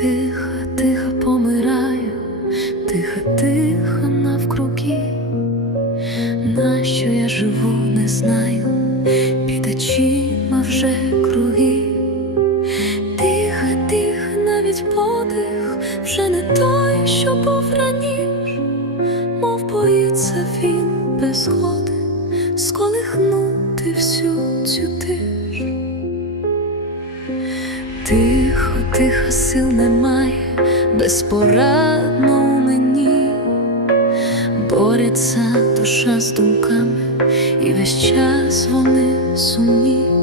Тихо, тихо помираю, тихо, тихо навкруги, нащо я живу, не знаю, під очима вже круги, тихо, тихо, навіть подих. Вже не той, що був мов боїться він без ходи сколихнути всю цю тих. Тихо, тихо, сил немає, безпорадно у мені. Бореться душа з думками, і весь час вони сумні.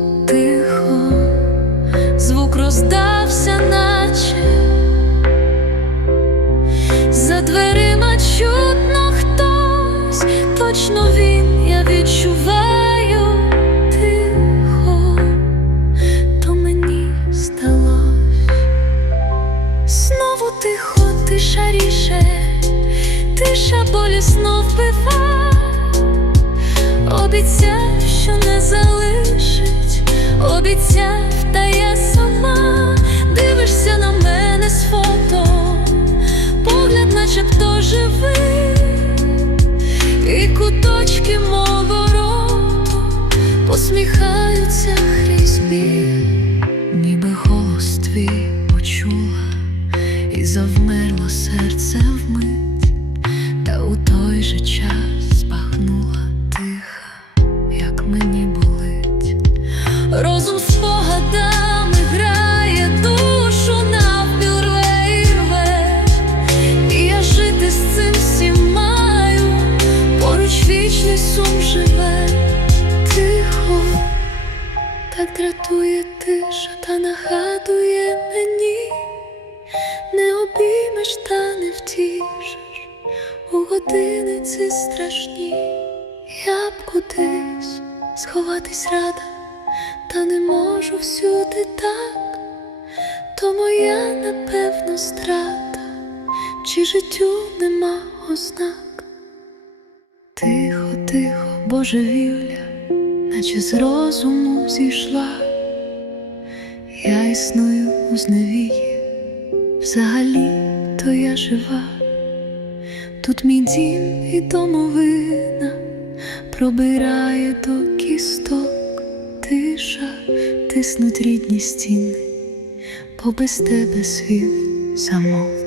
Болісно вбива, обіцяв, що не залишить, обіцяв, та я сама. Дивишся на мене з фото, погляд, начебто живий, і куточки мого роту посміхаються крізь ніби голос твій почула, і завмерло серце вмить, у той же час у страшні, я б кудись сховатись рада, та не можу всюди так, то моя напевно страта, чи життю нема ознак. Тихо, тихо, божевілля, наче з розуму зійшла, я існую у зневії, взагалі то я жива, тут мій дім і домовина. Пробирає до кісток, тиша, тиснуть рідні стіни, бо без тебе світ замовк.